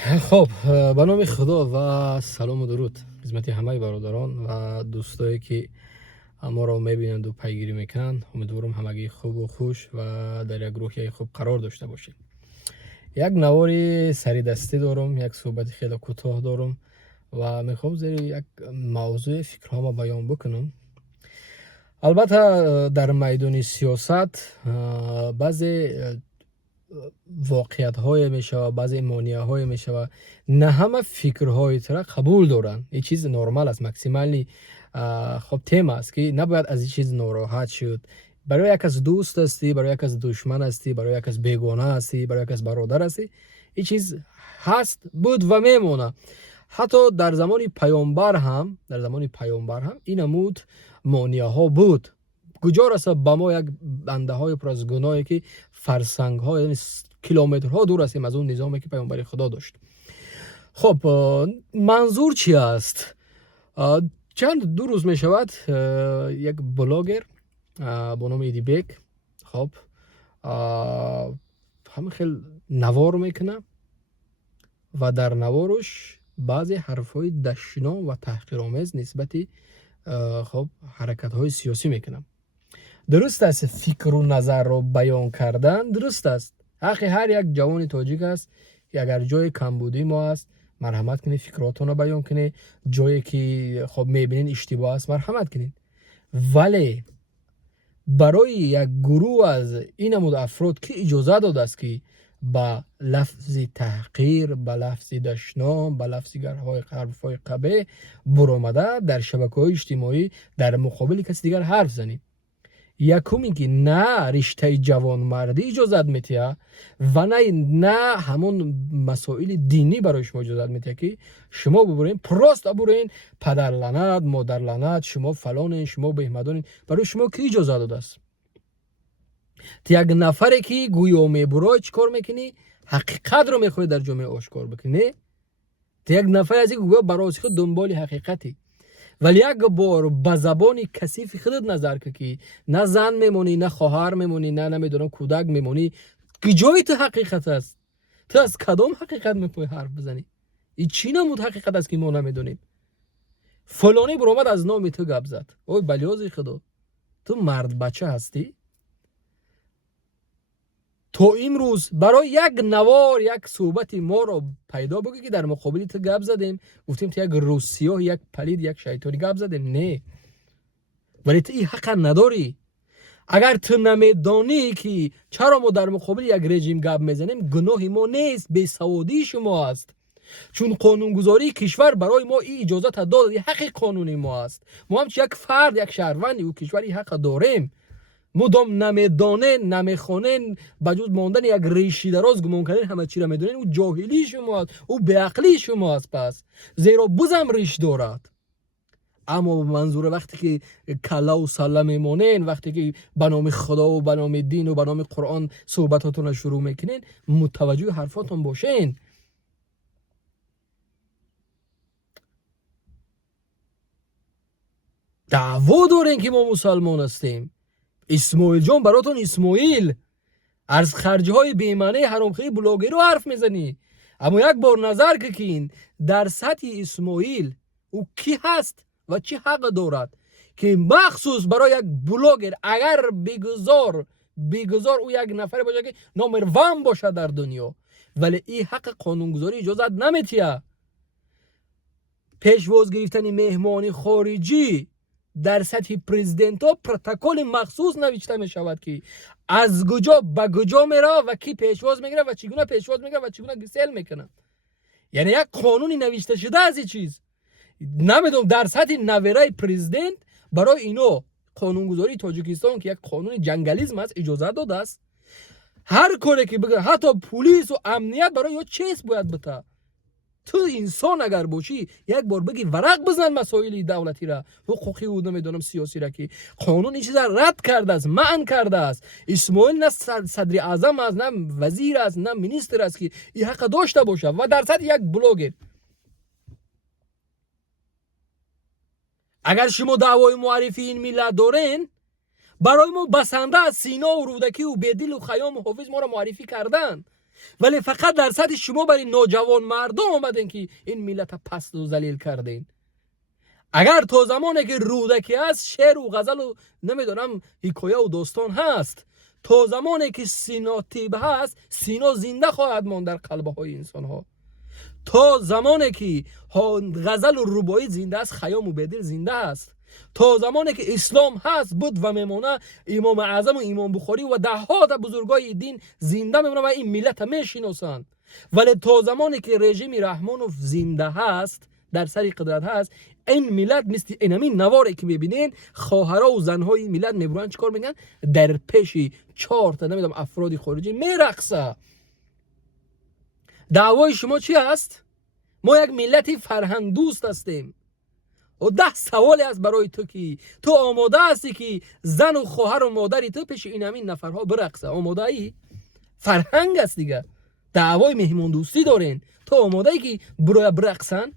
خب، به نام خدا و سلام و درود خدمت همه برادران و دوستایی که ما را میبینند و پیگیری میکنند. امیدوارم همگی خوب و خوش و در یک روحیه خوب قرار داشته باشید. یک نواری سری دستی دارم، یک صحبت خیلی کوتاه دارم و میخوام زیر یک موضوع فکرهام بیان بکنم. البته در میدان سیاست بعضی واقعیت های میشه و بعضی مانیه های میشه و نه همه فکرهای تر قبول دارن. این چیز نرمال است، مکسیمالی خب تیم است که نباید از این چیز ناراحت شد. برای یک از دوست هستی، برای یک از دشمن هستی، برای یک از بیگانه هستی، برای یک از برادر هستی، این چیز هست، بود و میمونه. حتی در زمان پیامبر هم این نمود مانیه ها بود. کجا رسه با ما یک بنده های پر از گناهی که فرسنگ ها، یعنی کیلومترها دور هستیم از اون نظامی که پیامبر خدا داشت. خب منظور چی است؟ چند دو روز می شود یک بلاگر با نام ایدی بیک خب همه خیلی نوار میکنه و در نوارش بعضی حرفای دشنا و تحقیرآمیز نسبت خب حرکت های سیاسی میکنه. درست است، فکر و نظر رو بیان کردن درست است، حق هر یک جوان تاجیک است که اگر جای کمبودی ما است مرحمت کنید، فکراتون رو بیان کنید، جایی که خب میبینین اشتباه است مرحمت کنید. ولی برای یک گروه از این نمود افراد که اجازه داده است که با لفظ تحقیر، با لفظ دشنام، با لفظ حرفای قبیح برآمده در شبکه‌های اجتماعی در مقابل کسی دیگر حرف زنید. یکمی که نه رشته جوان مردی اجازت میتیه و نه همون مسائل دینی برای شما اجازت میتیه که شما ببرین پراست ببرین پدر لعنت، مادر لعنت، شما فلانین، شما بهمدانین. برای شما کی اجازت داده است؟ یک نفری که گویا میبرای چیکار میکنی؟ حقیقت رو میخوای در جامعه آشکار بکنی. یک نفر از این گویا برای خود دنبال حقیقتی، ولی یک بار به زبان کثیف خودت نظر که نه زن میمونی، نه خواهر میمونی، نه نمیدونم کودک میمونی، که جای تو حقیقت است؟ تو از کدام حقیقت میپوی حرف بزنی؟ این چی نمود حقیقت است که ما نمیدونیم؟ فلانی برآمد از نام تو گپ زد. اوی بلیازی خدا، تو مرد بچه هستی؟ تو امروز برای یک نوار یک صحبت ما رو پیدا بگی که در مقابل تو گپ زدیم، گفتیم تو یک روسیاه، یک پلید، یک شیطانی گپ زدیم. نه، ولی تو این حق نداری. اگر تو نمیدانی که چرا ما در مقابل یک رژیم گپ میزنیم، گناه ما نیست، بیسوادی شما است. چون قانونگذاری کشور برای ما این اجازت داد، این حق قانونی ما است. ما هم یک فرد، یک شهروند او کشور این حق داریم. مدام نمیدانه، نمیخوانین، بجز ماندن یک ریشی دراز گمان کردن همه چی را میدونین، او جاهلی شماست، او بیعقلی شماست. پس زیرا بزم ریش دارد. اما منظور وقتی که کلا و سله میمونین، وقتی که به نام خدا و به نام دین و به نام قرآن صحبتاتون رو شروع میکنین، متوجه حرفاتون باشین. دعوا دارین که ما مسلمان هستیم. اسماعیل جان براتون اسماعیل، از خرجه های بیمانه حرامخوری بلاگی رو حرف میزنی. اما یک بار نظر کن در سطح اسماعیل او کی هست و چی حق دارد که مخصوص برای یک بلاگر اگر بگذار او یک نفر باشه که نمبر 1 باشه در دنیا، ولی این حق قانونگذاری اجازت نمیتیه. پیشواز گرفتن مهمان خارجی در سطح پرزیدنت ها پروتکل مخصوص نوشته می شود که از کجا به کجا میره و کی پیشواز میگیره و چگونه پیشواز میگیره و چگونه گسیل میکنه. یعنی یک قانونی نوشته شده از این چیز. نمیدونم در سطح نویره پرزیدنت برای اینو قانونگذاری تاجیکستان که یک قانون جنگالیسم است اجازه داده است. هر کاری که بگه، حتی پلیس و امنیت برای یا چیز باید بده. تو انسان اگر باشی یک بار بگی ورق بزن مسائل دولتی را، حقوقی و نمیدونم سیاسی را که قانون این چیزا رد کرده است، منع کرده است. اسماعیل نه صدر اعظم است، نه وزیر است، نه مینیستر است که این حق داشته باشه. و در صد یک بلاگر اگر شما دعوای معرفی این ملت دارین، برای ما بسنده از سینا و رودکی و بدیل و خیام و حافظ ما را معرفی کردن. ولی فقط در سطح شما برای نوجوان مردم آمدین که این ملت پست و ذلیل کردین. اگر تو زمانی که رودکی هست شعر و غزل و نمیدونم حکایه و داستان هست، تو زمانی که سینا تیب هست، سینا زنده خواهد ماند در قلبه های انسان ها. تا زمانی که غزل و ربایی زنده است، خیام و بدیل زنده است. تا زمانی که اسلام هست بود و میمونه، امام اعظم و امام بخاری و ده ها تا بزرگای دین زنده میمونه و این ملت میشناسند. ولی تا زمانی که رژیم رحمانوف زنده هست، در سر قدرت هست، این ملت مثل اینمین نواری که میبینین، خواهرها و زنهای ملت میبرن چیکار میگن؟ در پیش 4 تا نمیدونم افراد خارجی میرقصه. دعوای شما چی است؟ ما یک ملتی فرهنگ دوست هستیم. و 10 سوالی است برای تو که تو آماده هستی که زن و خواهر و مادری تو پیش این همین نفرها برقصه؟ آماده ای؟ فرهنگ است دیگه. دعوای مهمون دوستی دارین، تو آماده ای که برای برقصن؟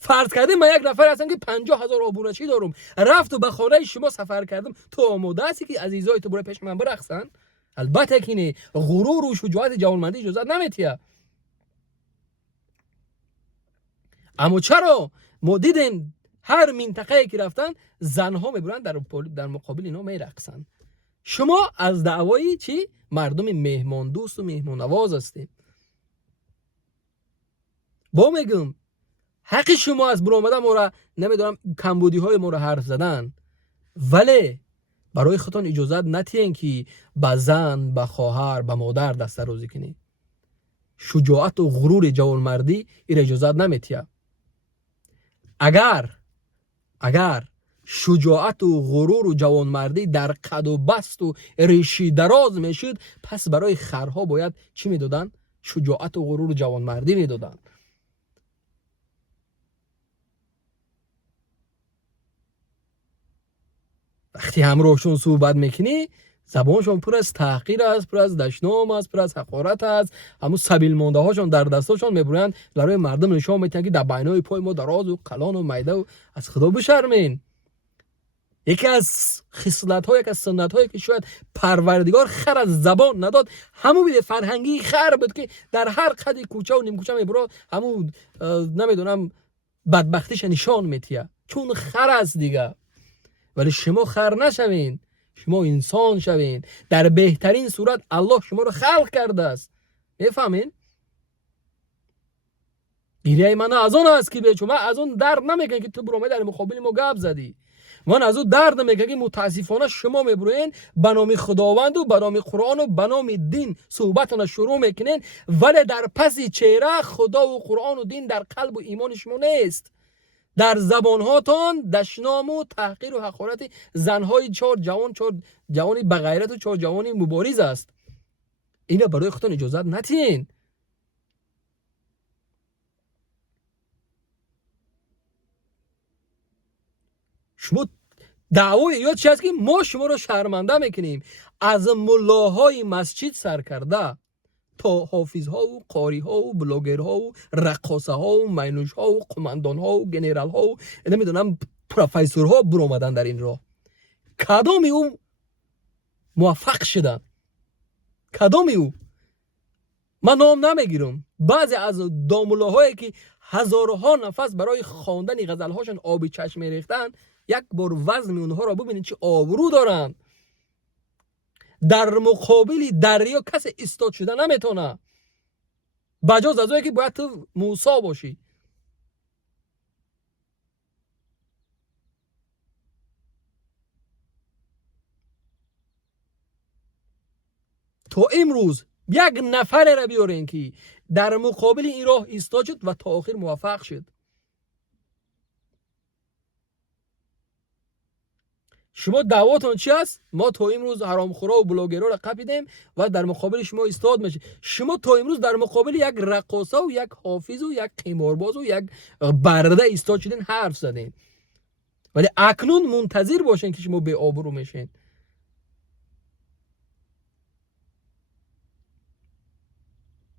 فرض کردیم من یک نفر هستم که 50,000 آبونچی دارم، رفت و به خانه شما سفر کردم، تو آماده هستی که عزیزای تو برای پیش من برقصن؟ البته که نه. غرور و شجاعت جوانمردی اجازه نمیتیه. اما چرا ما دیدیم هر منطقه‌ای که رفتن زنها میبرن در مقابل اینا میرقصن؟ شما از دعوای چی؟ مردم مهمان دوست و مهمان نواز هستید. با میگم حق شما از برآمده ما را نمیدونم کمبودی های ما را حرف زدن، ولی برای خودتان اجازه نتین که به زن، به خواهر، به مادر دست درازی کنی. شجاعت و غرور جوانمردی این اجازه نمیتیه. اگر شجاعت و غرور و جوانمردی در قد و بست و ریشی دراز میشد، پس برای خرها باید چی میدادن؟ شجاعت و غرور و جوانمردی میدادن. وقتی همراهشون صحبت میکنی زبانشون پر از تحقیر است، پر از دشنام است، پر از حقارت است. همون سبیل مونده هاشون در دستاشون میبرند برای مردم نشون میدن که در بینای پای ما دراز و کلان و میده و از خدا بشرمین. یکی از خصلت ها، یک از سنت هایی که شاید پروردگار خر از زبان نداد، همون بیده فرهنگی خر بود که در هر قد کوچه و نیم کوچه میبره همون نمیدونم بدبختیش نشان میتیه، چون خر است دیگه. ولی شما خر نشوین، شما انسان شوین. در بهترین صورت الله شما رو خلق کرده است. میفهمین؟ گریه من از اون است که چون من از اون درد نمیکنم که تو برامه در مقابل ما گپ زدی. من از اون درد نمیکنم که متاسفانه شما میبروین به نام خداوند و به نام قرآن و به نام دین صحبتون شروع میکنین، ولی در پس چهره خدا و قرآن و دین در قلب و ایمان شما نیست. در زبانهاتان دشنام و تحقیر و حقارت زنهای 4 جوانی بغیرت و 4 جوانی مبارز است. اینا برای خودتان اجازه نتین. شما دعوای یاد چی است که ما شما رو شرمنده میکنیم. از ملاهای مسجد سر کرده تا حافظها و قاریها و بلاگرها و رقاصه ها و مینوش ها و قماندان ها و گنرال ها و نمیدونم پروفسورها برآمدن در این راه. کدام او موفق شدن؟ کدام او؟ من نام نمیگیرم. بعضی از داملاهایی که هزارها نفس برای خواندن غزلهاشون آب چشم ریختن، یک بار وزن اونها را ببینید چه آبرو دارن. در مقابل دریا کسی ایستاد شده نمیتونه، بجاز از اونی که باید تو موسی باشی. تا امروز یک نفر را بیارین که در مقابل این راه ایستاد شد و تا آخر موفق شد. شما دعواتون چی است؟ ما تا امروز حرامخورا و بلاگرها را قپیدیم و در مقابل شما ایستاد میشه. شما تا امروز در مقابل یک رقاصه و یک حافظ و یک قمارباز و یک برده ایستاد شدین، حرف زدین. ولی اکنون منتظر باشین که شما به آبرو میشین.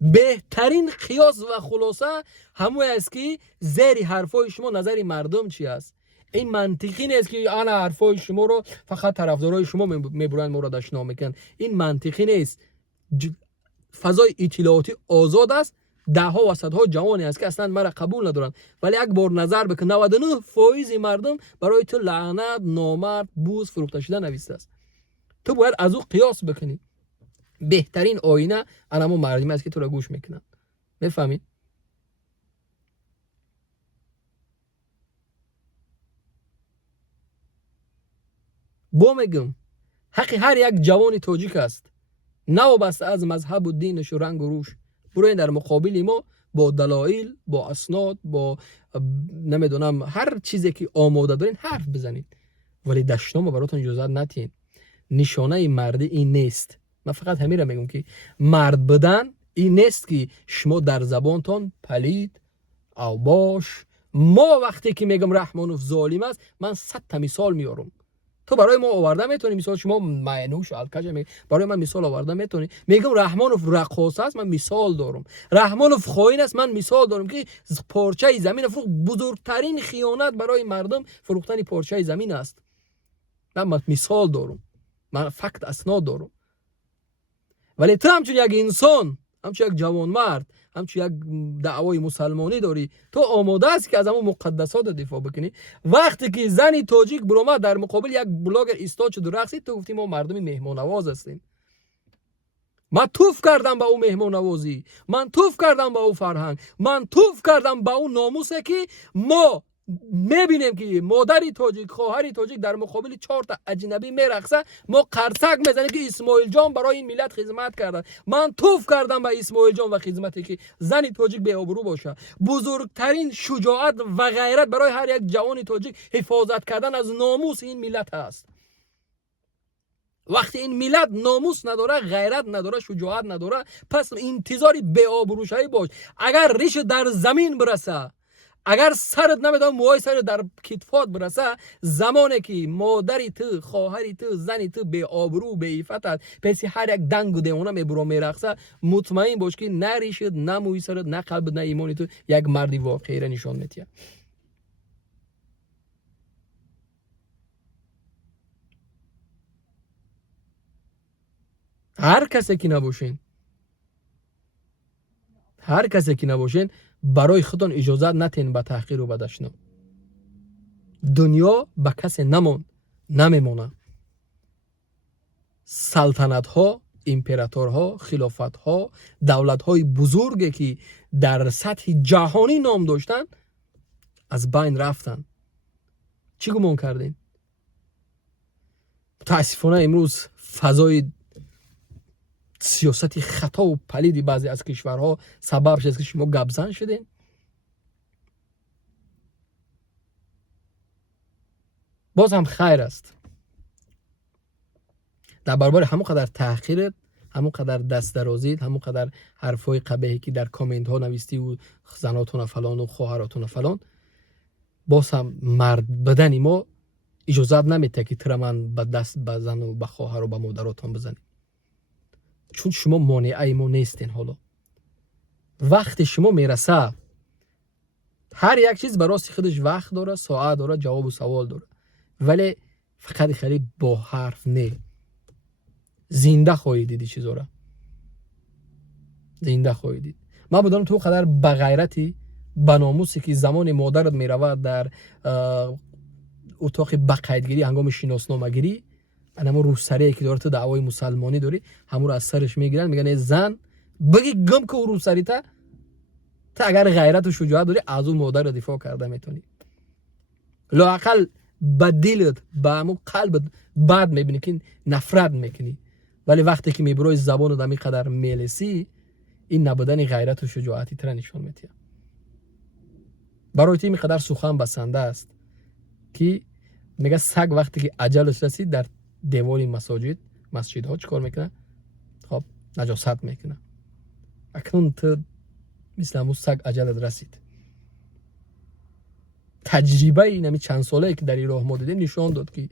بهترین قیاس و خلاصه همون است که زیر حرفای شما نظر مردم چی است. این منطقی نیست که انا حرفای شما رو فقط طرفدارای شما میبرن ما رو دشنام میکنن. این منطقی نیست. فضای اطلاعاتی آزاد است، ده ها و صدها جوانی است که اصلا مرا قبول ندارن، ولی یک بار نظر بکن 99% مردم برای تو لعنت، نامرد، بوز، فروخته شده نوشته است. تو باید از او قیاس بکنی. بهترین آینه انمو مردمی است که تو را گوش میکنن. میفهمی؟ با میگم حق هر یک جوان تاجیک است، نوابسته از مذهب و دینش و رنگ و روش. برای در مقابل ما با دلایل، با اسناد، با نمیدونم هر چیزی که آماده دارین حرف بزنید، ولی دشنامو براتون اجازه ندین. نشانه مردی این نیست. من فقط همین را میگم که مرد بودن این نیست که شما در زبانتان پلید او باش. ما وقتی که میگم رحمانوف ظالم است، من 100 تا مثال میارم. تو برای ما آورده میتونی مثال، شما معنوش الکج برای من مثال آورده میتونی. میگم رحمانوف رقاص است، من مثال دارم. رحمانوف خائن است، من مثال دارم که پارچه زمین فروخت. بزرگترین خیانت برای مردم فروختن پارچه زمین است. من مثال دارم، من فقط اسناد دارم. ولی تو همچون یک انسان، همچون یک جوان مرد، همچون یک دعوای مسلمانی داری، تو آماده است که از همون مقدسات دفاع بکنی. وقتی که زنی تاجیک بروما در مقابل یک بلاگر ایستاد شد و رقصید، تو گفتی ما مردم مهمان نواز هستیم. من توف کردم به او مهمان نوازی، من توف کردم به او فرهنگ، من توف کردم به او ناموسه که ما میبینیم که مادری تاجیک، خواهری تاجیک در مقابل 4 تا اجنبی میرقصه، ما قرصک میزنیم که اسماعیل جان برای این ملت خدمت کرده. من توف کردم به اسماعیل جان و خدمتی که زنی تاجیک به آبرو باشه. بزرگترین شجاعت و غیرت برای هر یک جوان تاجیک حفاظت کردن از ناموس این ملت است. وقتی این ملت ناموس نداره، غیرت نداره، شجاعت نداره، پس انتظاری به آبروشایی باش. اگر ریش در زمین برسه، اگر سرت نمیدونم موهای سرت در کتفات برسه، زمانی که مادری تو، خواهری تو، زنی تو به آبرو، به عفت پس هر یک دنگ و دیوانه میبرو میرقصه، مطمئن باش که نه ریشت، نه موهای سرت، نه قلب، نه ایمانی تو یک مردی واقعی را نشان میده. هر کسی که نباشین برای خودتون اجازه نتین به تحقیر و به دشنام. دنیا به کسی نمیمونه. سلطنت ها، امپراتورها، خلافت ها، دولت های بزرگی که در سطح جهانی نام داشتن از بین رفتن. چی گمان کردین؟ متاسفانه امروز فضای سیاست خطا و پلیدی بعضی از کشورها سبب شد که شما گبزن شدین. باز هم خیر است. در برابر همون قدر تحقیرت، همون قدر دست درازید، همون قدر حرفای قبیحی که در کامنت ها نویستی و زناتون فلان و خواهراتون فلان، باز هم مرد بدنی ما اجازه نمیده که ترمن به دست بزن و به خواهر و به مادراتون بزنی. چون شما مانعه ما نیستین. حالا وقت شما میرسه، هر یک چیز برای خودش وقت داره، ساعت داره، جواب و سوال داره، ولی فقط خیلی با حرف نه. زنده خواهید دید چیزا را، زنده خواهید دید. من بدونم تو قدر به غیرتی، به ناموسی که زمان مادرت میرود در اتاق بقیدگیری هنگام شناسنامه گیری، انما روسری که داره تو دعوای مسلمانی داری، همون رو از سرش میگیرن، میگن زن بگی گم که روسری تا اگر غیرت و شجاعت داری از اون مادر رو دفاع کرده میتونی. لااقل به دلت، به همون قلبت بد میبینی که نفرت میکنی، ولی وقتی که میبروی زبان رو دمی قدر میلسی، این نبودن غیرت و شجاعتی تر نشان میده. برای تیمی قدر سخن بسنده است که میگه سگ وقتی که اجلش رسید در دیوار مسجدها چیکار میکنه؟ خب نجاست میکنه. اکنون تو مثل همون سگ اجلت رسید. تجربه اینمی چند ساله که در این راه ما دیدیم نشان داد که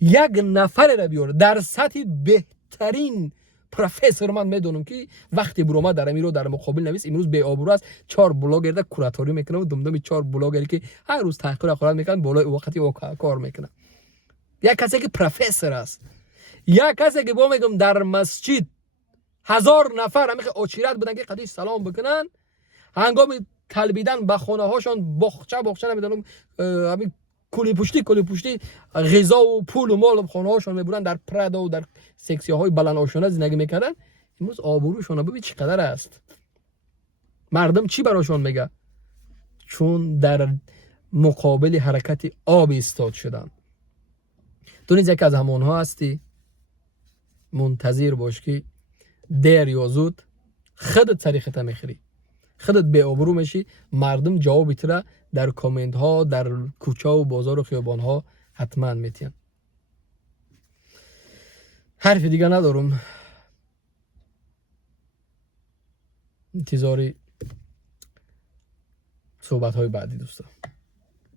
یک نفر را بیاره در سطح بهترین پروفسور، من میدونم که وقتی بروما در امیرو در مقابل نویس امروز به آبرو است، 4 بلاگر در کوراتوری میکنه و دمدم 4 بلاگری که هر روز تحقیر اخلاق میکنن بالای وقتی او کار میکنه. یک کسی که پروفسور است، یک کسی که با میگم در مسجد 1000 نفر همیشه اچیرت بودن که قدیش سلام بکنن، هنگام تلبیدن به خانه هاشون بخچه نمیدونم همین کلی پشتی غذا و پول و مال خانه هاشون میبرن، در پرده و در سکسیه های بلند آشونه زندگی میکردن. امروز آبروشون ببین چقدر است. مردم چی براشون میگه؟ چون در مقابل حرکت آب ایستاد شدن. تو نیز یک از همونها هستی. منتظر باش که دیر یا زود خودت طریقت میخری، خودت به آبرو میشی. مردم جواب تره در کامنت ها، در کوچه و بازار و خیابان ها حتما میتین. حرف دیگه ندارم. انتظاری صحبت های بعدی دوستان.